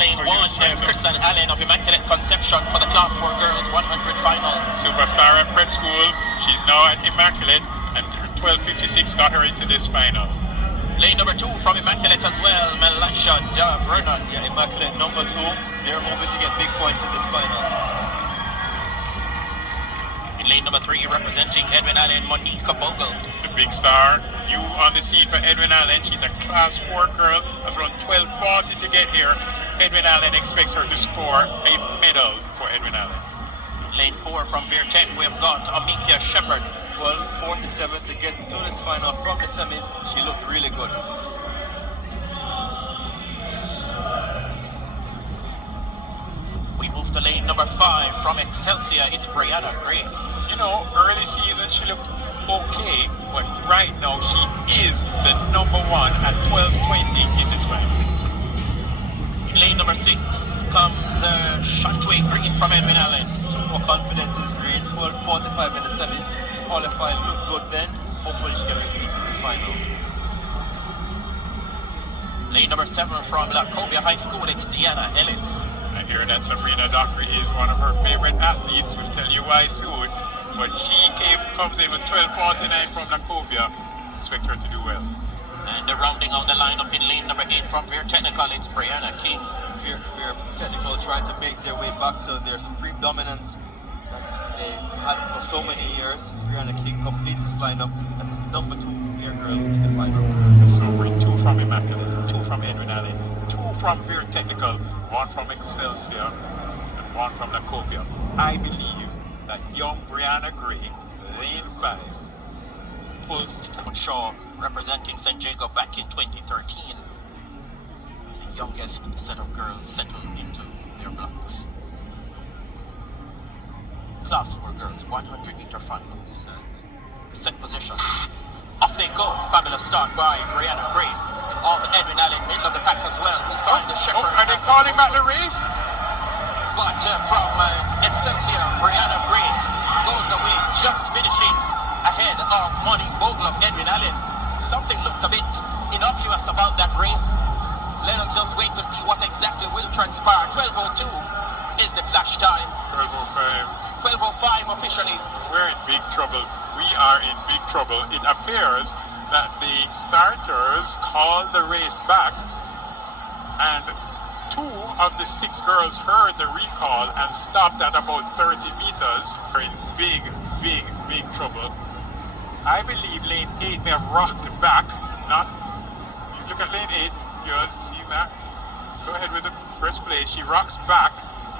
lane 1, Kristen Allen of Immaculate Conception for the Class 4 Girls 100 final. Superstar at prep school. She's now at Immaculate, and 12:56 got her into this final. Lane number 2 from Immaculate as well, Melasha Vernon. Yeah, Immaculate number 2. They're hoping to get big points in this final. In lane number 3, representing Edwin Allen, Monica Bogle. The big star, you on the scene for Edwin Allen. She's a Class 4 girl, has run 12:40 to get here. Edwin Allen expects her to score a medal for Edwin Allen. Lane 4 from Beer 10, we have got Amikia Shepherd. 12:47 to get to this final from the semis. She looked really good. We move to lane number 5 from Excelsior. It's Brianna Gray. You know, early season she looked okay, but right now she is the number 1 at 12:20 in this final. In lane number 6 comes Shantwe Green from Edwin Allen. Super confident is Green. 12:45 in the semis. Qualifying looked good then. Hopefully she can repeat in this final. Lane number 7 from Lacovia High School. It's Deanna Ellis. I hear that Sabrina Dockery is one of her favorite athletes. We'll tell you why soon. But she comes in with 12:49 from Lacovia. Expect her to do well. And rounding out the lineup in lane number 8 from Veer Technical, it's Brianna King. Veer Technical trying to make their way back to their supreme dominance that they've had for so many years. Brianna King completes this lineup as his number 2 Veer girl in the final. So we're 2 from Immaculate, 2 from Edwin Allen, 2 from Veer Technical, 1 from Excelsior, and 1 from Lacovia. I believe that young Brianna Gray, lane 5, pulls Shaw, representing St. Jacob back in 2013, was the youngest set of girls settled into their blocks. Class 4 girls, 100-meter finals. Set position. Off they go. Fabulous start by Brianna Gray. All the Edwin Allen, middle of the pack as well. We find the Shepherd. are they calling back the race? But from Excelsior, Brianna Gray goes away, just finishing ahead of Monique Bogle of Edwin Allen. Something looked a bit innocuous about that race. Let us just wait to see what exactly will transpire. 12:02 is the flash time. 12:05. 12:05 officially. We're in big trouble. We are in big trouble. It appears that the starters called the race back, and 2 of the 6 girls heard the recall and stopped at about 30 meters. We're in big, big, big trouble. I believe lane 8 may have rocked back. You look at lane 8, you see that? Go ahead with the press play. She rocks back.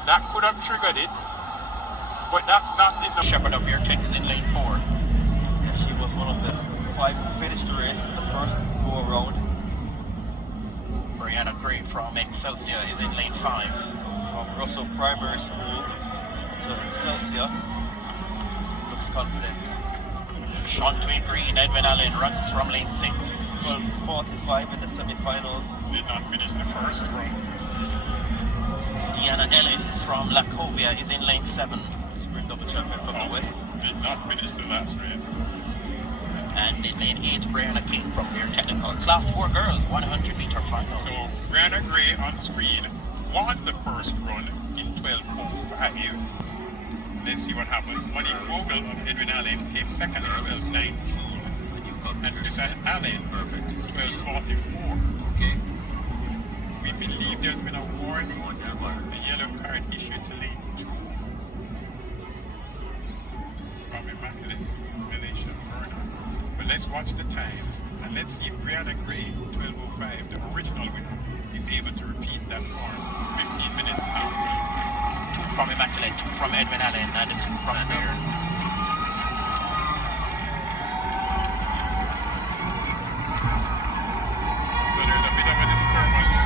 That could have triggered it, but that's not in the... Shepherd of Veer Tech is in lane 4. Yeah, she was one of the 5 who finished the race in the first go around. Brianna Gray from Excelsior is in lane 5. From Russell Primary School to Excelsior. Looks confident. Shantwe Green, Edwin Allen runs from lane 6. 12:45 in the semi-finals. Did not finish the first run. Deanna Ellis from Lacovia is in lane 7. Sprint double champion from the West. Did not finish the last race. And in lane 8, Brianna King from Veer Technical. Class 4 girls, 100-meter final. So Brianna Gray on screen won the first run in 12:05. Let's see what happens. Monique Bogle of Edwin Allen came second at 12:19. And Kristen Allen, 12:44. Okay. We believe there's been a warning, a yellow card issued to lane 2 from Immaculate Melasha Vernon. But let's watch the times and let's see if Brianna Gray, 12:05, the original winner, is able to repeat that form 15 minutes after. 2 from Immaculate, 2 from Edwin Allen, and 2 from Veer. So there's a bit of a disturbance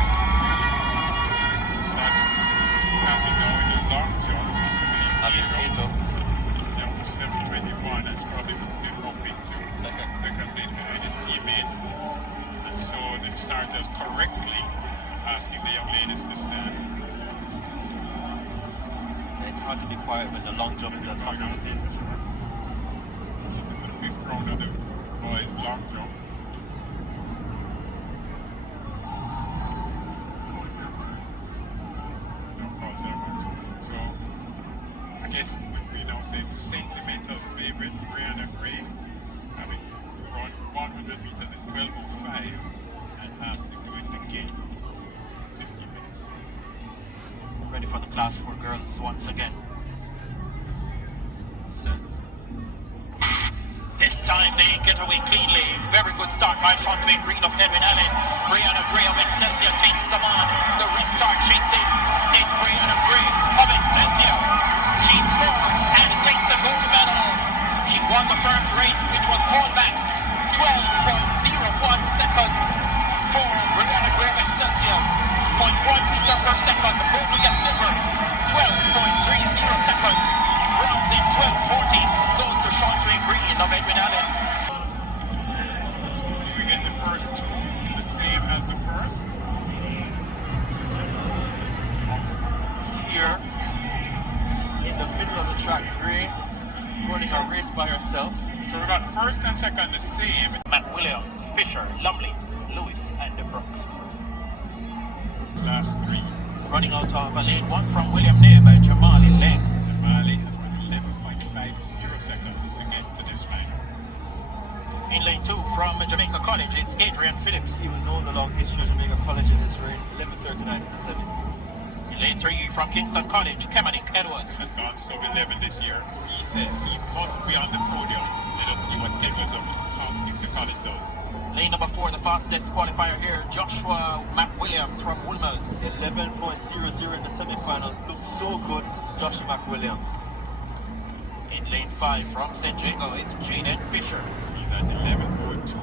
that's happening now in the long jump. Jump 7:21 has probably been hoping to second place behind his teammate. And so the starters correctly asking the young ladies to stand. It's hard to be quiet when the long jump is as hot as it is. This is the 5th round of the boys' long jump. guess we now say sentimental favorite, Brianna Gray, having run 100 meters in 12:05 and has to do it again. 15 minutes. Ready for the class 4 girls once again. Set. This time they get away cleanly. Very good start by Chantraine Green of Edwin Allen. Brianna Gray of Excelsior takes command. The restart chasing. It's Brianna Gray of Excelsior. She scores and takes the gold medal. She won the first race, which was called back. 12.01 seconds for Brianna Gray of Excelsior. 0.1 meter per second. The gold will get silver. 12.30 seconds. Bronze in 12:40 goes to Chantraine Green of Edwin Allen. We get the first two, the same as the first. Here, in the middle of the track, Gray running a race by herself. So we got first and second the same. Matt Williams, Fisher, Lumley, Lewis, and Brooks. Class 3. Running out of lane 1 from William Ney by Jamali Leng. Jamali has run 11.50 seconds to get to this final. In lane 2 from Jamaica College, it's Adrian Phillips. Even though the long history of Jamaica College in this race, 11:39 in the 7th. In lane 3 from Kingston College, Kemanik Edwards. Has gone sub 11 this year. He says he must be on the podium. Let us see what Edwards of Kingston College does. Lane number 4, the fastest qualifier here, Joshua McWilliams from Wolmer's. 11.00 in the semi-finals. Looks so good, Joshua McWilliams. In lane 5 from St. Jago, it's Jaden Fisher. He's at 11.02.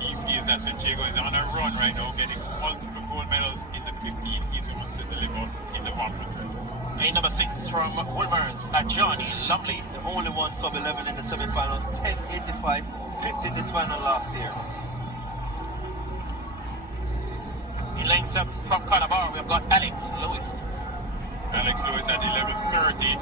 He feels that St. Jago is on a run right now, getting multiple gold medals in the 15. He's going to deliver in the 100. Lane number 6 from Wolmer's, Johnny Lumley. The only one sub 11 in the semi-finals, 10.85, 5th in this final last year. In lane 7 from Calabar, we've got Alex Lewis. Alex Lewis at 11.30,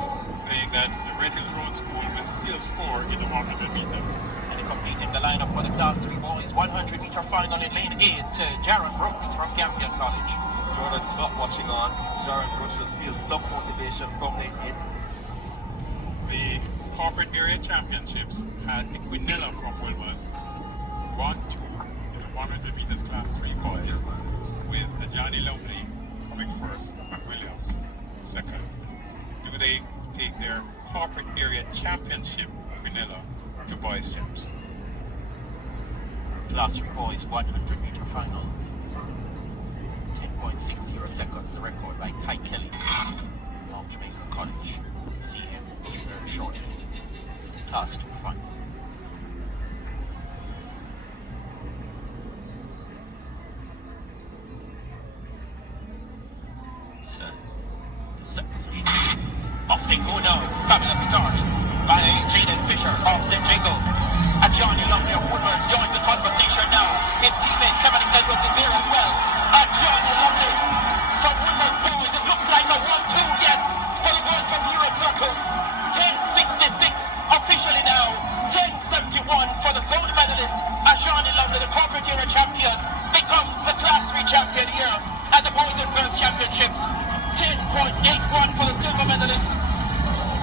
saying that the Red Hills Road School will still score in the 100 meters. And completing the lineup for the Class 3 boys 100 meter final in lane 8, Jaron Brooks from Campion College. Jordan Scott watching on. Jaron Brooks will feel some motivation from lane 8. The corporate area championships had Equinella from Wilmers 1-2 in the 100 meters Class 3 boys, with Johnny Lumley coming first, McWilliams second. Do they take their corporate area championship, Equinella, to boys champs? Class 3 boys 100 meter final. 10.60 seconds, the record by Ty Kelly of Jamaica College. You see him very shortly. Class 2 final. Set. Set position. Off they go now. Fabulous start by Jaden Fisher of St. Jago. Johnny Lumley of Woodwards joins the conversation now. His teammate Kevin Edwards is there as well. Johnny Lumley from Woodwards boys. It looks like a 1-2, yes, for the boys from Euro Circle. 10.66 officially now. 10.71 for the gold medalist. Johnny Lumley, the corporate area champion, becomes the Class 3 champion here at the Boys and Girls Championships. 10.81 for the silver medalist.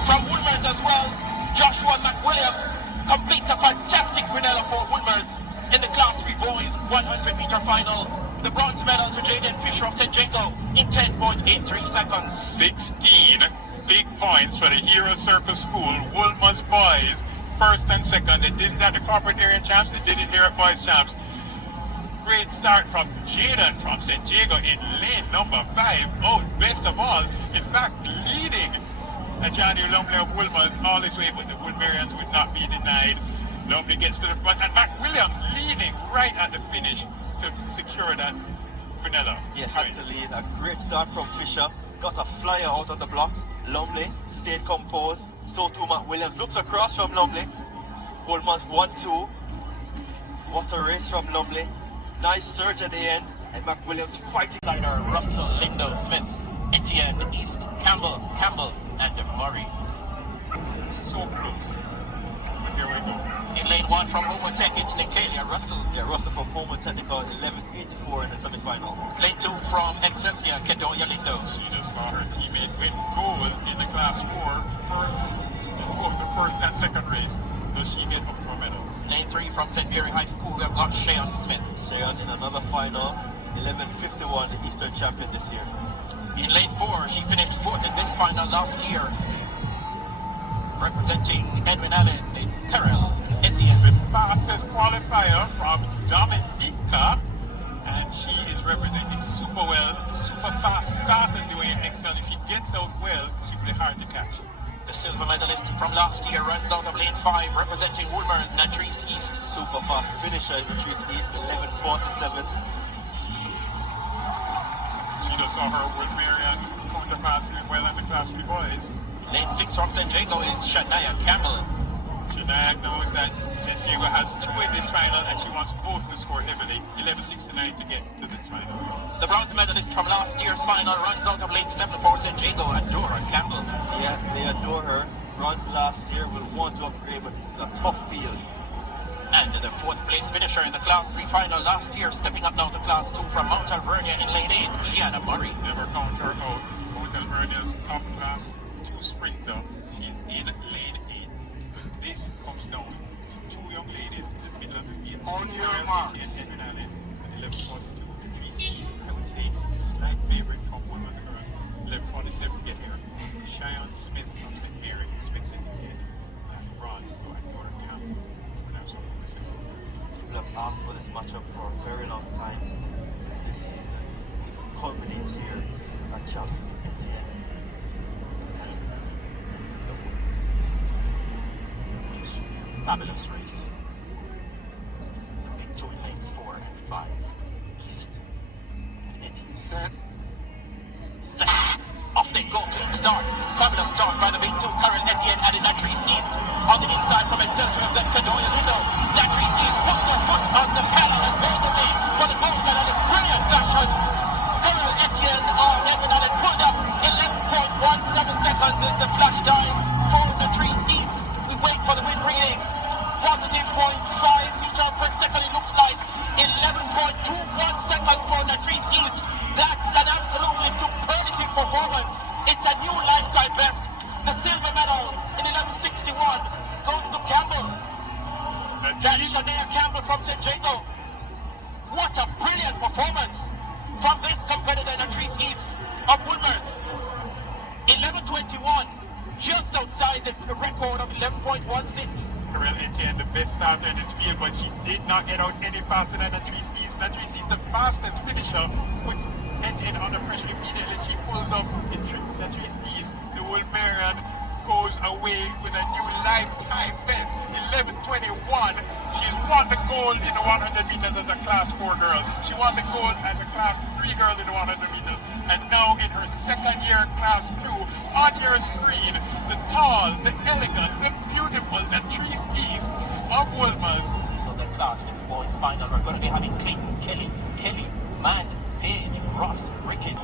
From Woodwards as well, Joshua McWilliams completes a fantastic Quinella for Woodwards in the Class 3 boys 100 meter final. The bronze medal to Jaden Fisher of St. Jago in 10.83 seconds. 16 big points for the Hero Circle School, Wolmer's boys, first and second. They did it at the corporate area champs, they did it here at boys champs. Great start from Jaden from St. Jago in lane number 5. Oh, best of all, in fact, leading Johnny Lumley of Wolmer's all this way, but the Woodburyans would not be denied. Lumley gets to the front, and McWilliams leading right at the finish to secure that Quinella. He had to lead. A great start from Fisher. Got a flyer out of the blocks. Lumley stayed composed. So too McWilliams. Looks across from Lumley. Wolmer's 1-2. What a race from Lumley. Nice surge at the end. And McWilliams fighting. Sider Russell, Lindo, Smith, Etienne, East, Campbell, and Murray. So close. But here we go. In lane 1 from Homer Tech, it's Nicalia Russell. Yeah, Russell from Homer Technical, 11.84 in the semi-final. Lane 2 from Excelsior, Kedoya Lindo. She just saw her teammate win gold in the Class 4 for lane 3 from St. Mary High School, we have got Shayon Smith. Shayon in another final, 11:51, the Eastern champion this year. In lane 4, she finished 4th in this final last year. Representing Edwin Allen, it's Terrell Etienne. The fastest qualifier from Dominica, and she is representing super well, super fast starter doing excellent. If she gets out well, she will be hard to catch. The silver medalist from last year runs out of lane 5, representing Woolmer's Natrice East. Super fast finisher is Natrice East, 11:47. She just saw her Woodmarian counterpass doing well in the Class 3 boys. Lane 6 from St. Jago is Shania Campbell. Shania knows that St. Jago has 2 in this final and she wants both to score heavily, 11:69 to get to this final. The bronze medalist from last year's final runs out of lane 7 for St. Jago, Adora Campbell. Yeah, they adore her. Runs last year, will want to upgrade, but this is a tough field. And the 4th place finisher in the Class 3 final last year, stepping up now to Class 2 from Mount Alvernia in lane 8, Gianna Murray. Never count her out. Mount Alvernia's top Class 2 sprinter. She's in lane 8. This comes down to 2 young ladies in the middle of the field. On your mark. And Edwin Allen at 11:42. Natrice East, I would say, slight favorite from Woolmer's girls. 11:47 to get here. Shayon Smith from St. Mary expected to get that bronze, though I know her camp. She would have something to say about that. People have asked for this matchup for a very long time this season. It culminates here at Champs Etienne. Fabulous race. The big 2 in lanes 4 and 5. East and Etienne. Set. Off they go, clean start. Fabulous start by the big 2, Carol Etienne and Natrice East. On the inside from Excelsior, we've got Kadoya Lindo. Natrice East puts her foot on the pedal and goes away for the gold medal in brilliant fashion. Carol Etienne of Edwin Allen pulled up. 11.17 seconds is the flash time for Natrice East. We wait for the wind reading. Positive 0.5 meter per second, it looks like. 11.21 seconds for Natrice East. That's an absolutely superlative performance. It's a new lifetime best. The silver medal in 11:61 goes to Campbell. That's Shania Campbell from St. Jago. What a brilliant performance from this competitor, Natrice East of Woolmer's. 11:21, just outside the record of 11.16. Carol Etienne, the best starter in this field, but she did not get out any faster than Natrice East. Natrice East, the fastest finisher, puts Etienne under pressure immediately. She pulls up in Natrice East. The Woolmarian goes away with a new lifetime best, 11:21. She's won the gold in the 100 meters as a Class 4 girl. She won the gold as a Class 3 girl in the 100 meters. And now in her second year Class 2, on your screen, the tall, the elegant, the beautiful Natrice East of Woolmer's. The Class 2 boys final, we're going to be having Clayton, Kelly, Mann, Page, Ross, Rickett.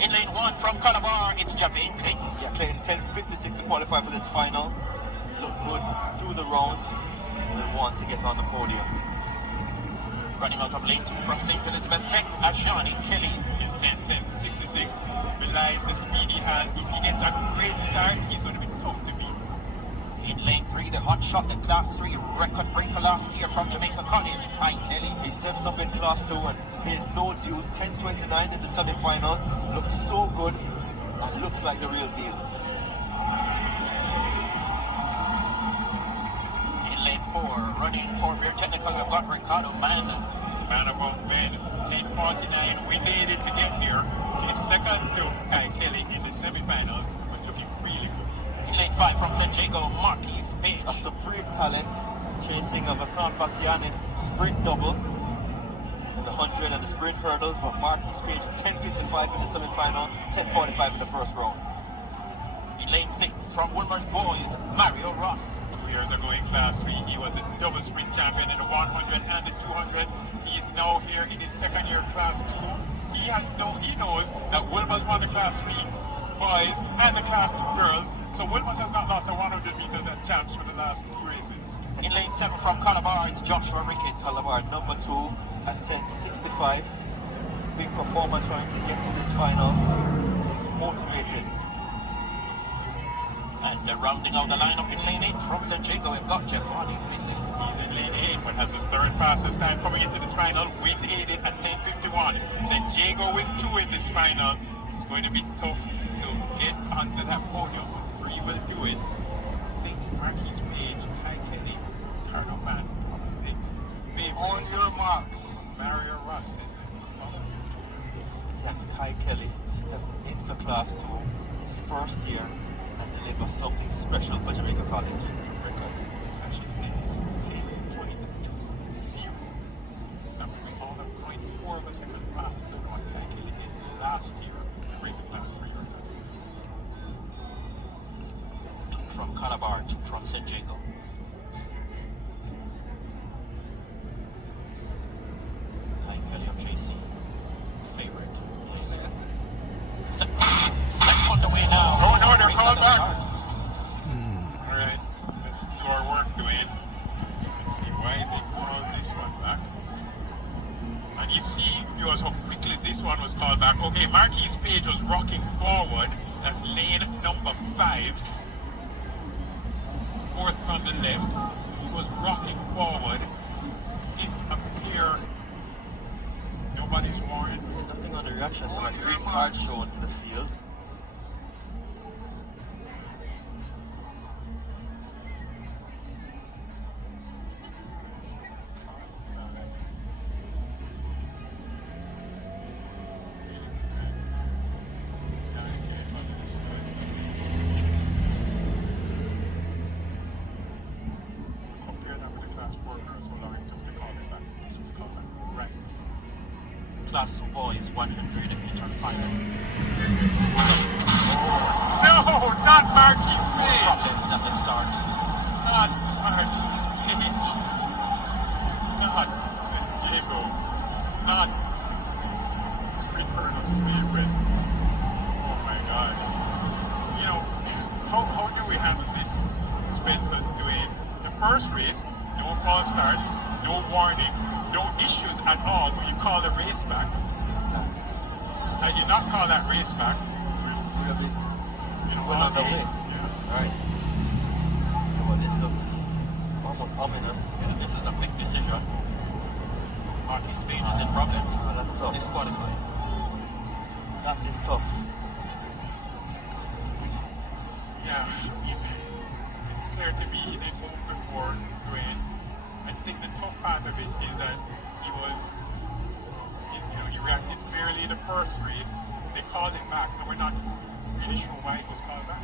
In lane 1 from Calabar, it's Javane Clayton. Yeah, Clayton 10:56 to qualify for this final. Look good through the rounds. They want to get on the podium. Running out of lane 2 from St. Elizabeth Tech, Ajani Kelly. His 10:10.66 belies the speed he has. If he gets a great start, he's going to be tough to beat. In lane 3, the hot shot, the Class 3 record breaker last year from Jamaica College, Kai Kelly. He steps up in Class 2 and pays no dues. 10:29 in the semi-final. Looks so good and looks like the real deal. In lane 4, running for rear technical, we've got Ricardo Mann. Man above men, 10:49. We made it to get here. Came second to Kai Kelly in the semi-finals, but looking really good. In lane 5 from St. Jago, Marquise Page. A supreme talent, chasing of Hassan Bassiani, sprint double in the 100 and the sprint hurdles, but Marquise Page 10:55 in the semi-final, 10:45 in the first round. In lane 6 from Woolmer's boys, Mario Ross. 2 years ago in Class 3, he was a double sprint champion in the 100 and the 200. He's now here in his second year Class 2. He knows that Woolmer's won the Class 3 boys and the Class 2 girls, so Woolmer's has not lost a 100 meters at champs for the last 2 races. In lane 7 from Calabar, it's Joshua Ricketts. Calabar number 2 at 10:65. Big performance for him to get to this final. Motivated. And rounding out the lineup in lane 8 from St. Jago, we've got Giovanni Finley. He's in lane 8, but has the third fastest time coming into this final. Win 80 at 10:51. St. Jago with 2 in this final. It's going to be tough to get onto that podium, but 3 will do it. I think Marquis Page, Kai Kenny, Carlo Man, probably favorites. On your marks. Mario Ross says that. Can Kai Kelly step into Class 2, his first year, and deliver something special for Jamaica College? Record session is 10.0. That would be all of 0.4 of a second faster than what Kai Kelly did last year to break the Class 3 record. 2 from Calabar, 2 from St. Jago. Kai Kelly of JC. Favorite. Set on the way now. Oh no, they're Great called at the back. start. Alright, let's do our work, Dwayne. Let's see why they called this one back. And you see, viewers, how quickly this one was called back. Okay, Marquis Page was rocking forward. That's lane number 5. Fourth from the left. He was rocking forward. Didn't appear. Nobody's warned. Nothing on the reaction from a green card shown to the field. Compare that with the Class 4 girls, how long it took to call it back. This was called back. Right. Class 2 boys, 100 meter final. No, not Marquis Page. Problems at the start. Not Marquis Page. Not St. Jago. Not Sprint Hurdles favorite. Oh my gosh. You know, how do we handle this, Spencer, Dwayne? The first race, no false start, no warning, no issues at all when you call the race back. And you not call that race back. We'll be Well on the way. Yeah. Right. Well, this looks almost ominous. Yeah, this is a quick decision. Marquis Page is in problems. Oh, that's tough. Disqualified. That is tough. Yeah, it's clear to me he did move before Dwayne. I think the tough part of it is that he was, he reacted fairly in the first race. They called him back, and we're not really sure why he was called back.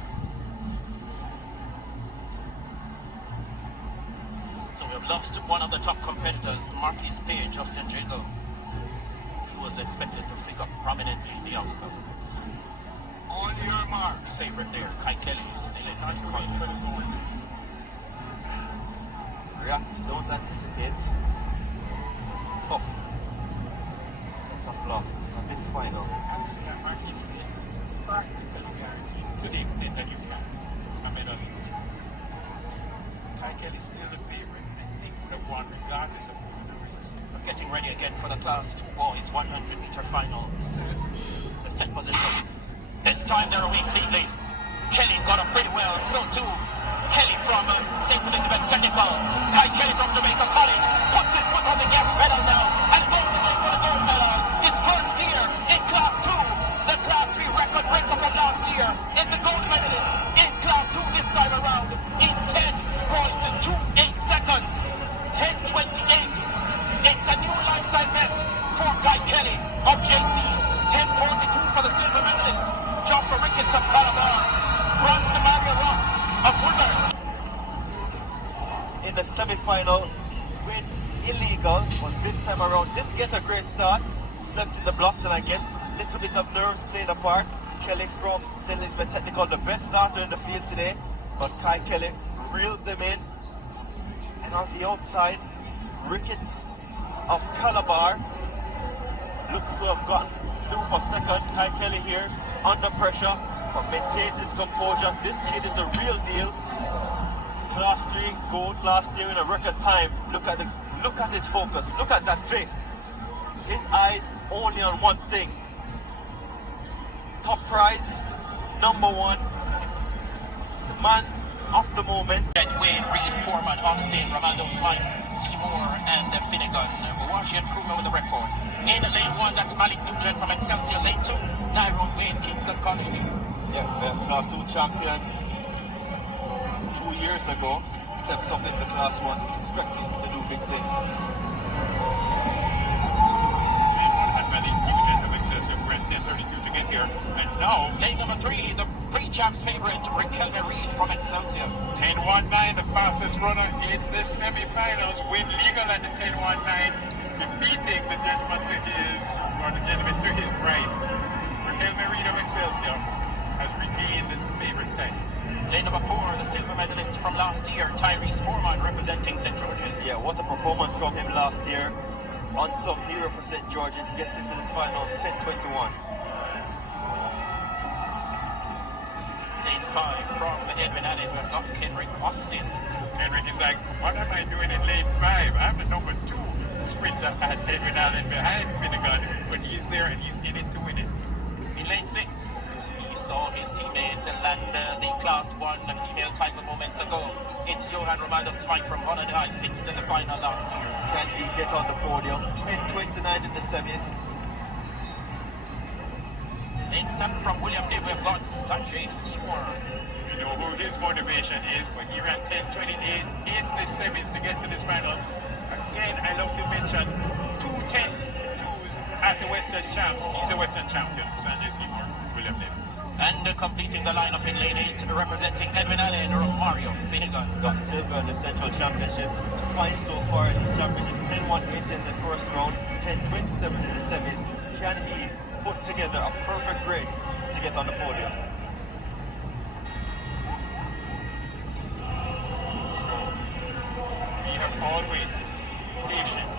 So we have lost one of the top competitors, Marquis Page of St. Jago. He was expected to figure prominently in the outcome. On your mark. The favorite there, Kai Kelly, is still in Not the sure where he contest. was going. React, don't anticipate. It's tough. It's a tough loss on this final. I would say that Marquis Page is practically guaranteed to the extent that you can. I mean, on the race. Kai Kelly's still the favorite, and I think would have won regardless of who's in the race. We're getting ready again for the Class 2 boys 100 meter final. The set position. This time they're away cleanly. Kelly got up pretty well, so too Kelly from St. Elizabeth Technical. Kai Kelly from Jamaica College puts his foot on the gas pedal now and goes away for the gold medal. His first year in Class 2. The Class 3 record breaker from last year is the gold medalist in Class 2 this time around in 10.28 seconds. 10:28. It's a new lifetime best for Kai Kelly of JC. 10:42 for the silver medalist, Joshua Ricketts of Calabar. Bronze to Mario Ross of Woodlands. In the semi-final, win illegal, but this time around didn't get a great start. Slept in the blocks, and I guess a little bit of nerves played a part. Kelly from St. Elizabeth Technical, the best starter in the field today, but Kai Kelly reels them in. And on the outside, Ricketts of Calabar looks to have gotten through for second. Kai Kelly here under pressure, but maintains his composure. This kid is the real deal. Class 3 gold last year in a record time. Look at his focus. Look at that face. His eyes only on one thing. Top prize, number 1. the man of the moment. That Wayne, Reed, Foreman, Austin, Ronaldo, Smythe, Seymour, and Finnegan. Washi and Kruger with the record. In lane 1, that's Malik Nugent from Excelsior. Lane 2, Nyrone Wayne, Kingston College. Yeah, the Class 2 champion 2 years ago steps up into Class 1, expecting to do big things. And Malik Nugent of Excelsior ran 10:32 to get here. And now, Lane number 3, the pre-champs favorite, Riquelme Reed from Excelsior. 10:19, the fastest runner in the semifinals, with legal at the 10:19, defeating the gentleman to his right. Riquelme Reed of Excelsior has regained the favorite's title. Lane number 4, the silver medalist from last year, Tyrese Foreman, representing St. George's. Yeah, what a performance from him last year. Unsung hero for St. George's, gets into this final 10:21. Lane 5, from Edwin Allen, we've got Kenrick Austin. Henrik is like, what am I doing in lane 5? I'm the number 2 sprinter at Edwin Allen behind Finnegan, but he's there and he's in it to win it. In lane 6, he saw his teammate land the Class 1 female title moments ago. It's Johan Ronaldo Smythe from Holland High, 6th in the final last year. Can he get on the podium? 10:29 in the semis. Lane 7, from William Day, we've got Sanjay Seymour. You know who his motivation is, but he ran 10:28 in the semis to get to this final. Again, I love to mention 2 10-2s at the Western Champs. He's a Western champion, Sanjay Seymour, William Day. And completing the lineup in lane 8, representing Edwin Allen, Mario Finnegan. Got silver in the Central Championship. Fine so far in this championship. 10:18 in the first round, 10:27 in the semis. Can he put together a perfect race to get on the podium? We have all waited, patient.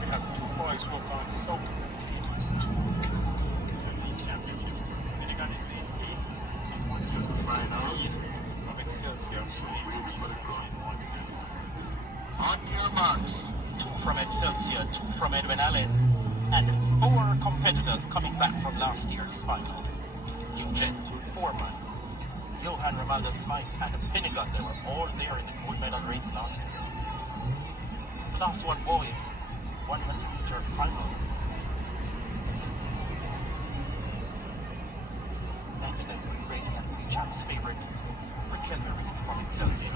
We have 2 boys who have gone so to these championships. Finnegan in lane 8, and 1 This is the finals. of Excelsior. Wait for the call. On your marks. 2 from Excelsior, 2 from Edwin Allen, and 4 competitors coming back from last year's final. Nugent, Foreman, Johan Ronaldo Smythe, and Finnegan. They were all there in the gold medal race last year. Class 1 boys, 100-meter final. That's the pre-race and pre-champs favorite, Riquelme Reed from Excelsior.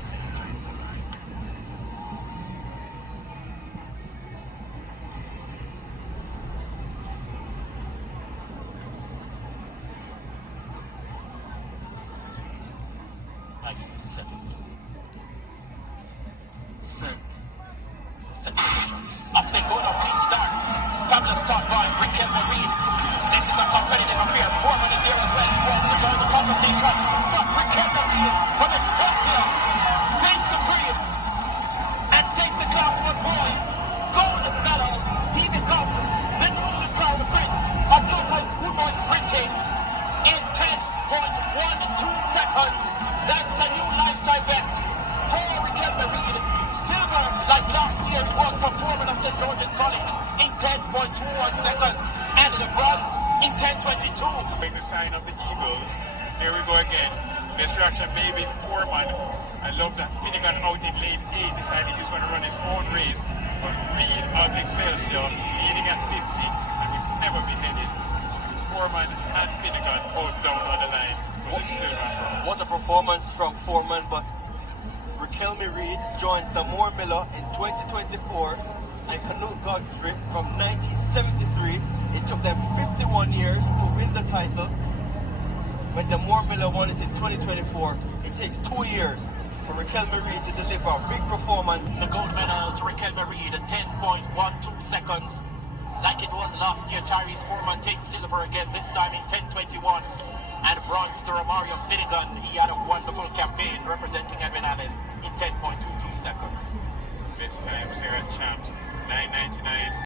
Nicely settled. Set. Set position. Off they go now, clean start. Fabulous start by Riquelme Reed. This is a competitive affair. Foreman is there as well. He wants to join the conversation. But Riquelme Reed from Excelsior reigns supreme and takes the Class 1 boys gold medal. He becomes the newly crowned prince of local schoolboy sprinting in 10.12 seconds. That's a new lifetime best for Riquelme Reed. Silver, like last year, it was from Foreman of St. George's College in 10.21 seconds. And the bronze in 10.22. Make the sign of the Eagles. Here we go again. Best reaction maybe Foreman. I love that Finnegan out in lane 8 decided he was going to run his own race. But Reed of Excelsior leading at 50 and would never be headed. Foreman and Finnegan both down on the line for the silver and bronze. What a performance from Foreman, but Riquelme Reed joins Damore Miller in 2024 and Canute Godfrey from 1973. It took them 51 years to win the title. When Damore Miller won it in 2024, it takes 2 years for Riquelme Reed to deliver a big performance. The gold medal to Riquelme Reed at 10.12 seconds. Like it was last year, Tyrese Foreman takes silver again, this time in 10.21. And bronze to Mario Finnegan. He had a wonderful campaign representing Edwin Allen in 10.22 seconds. Best times here at Champs, 9:99.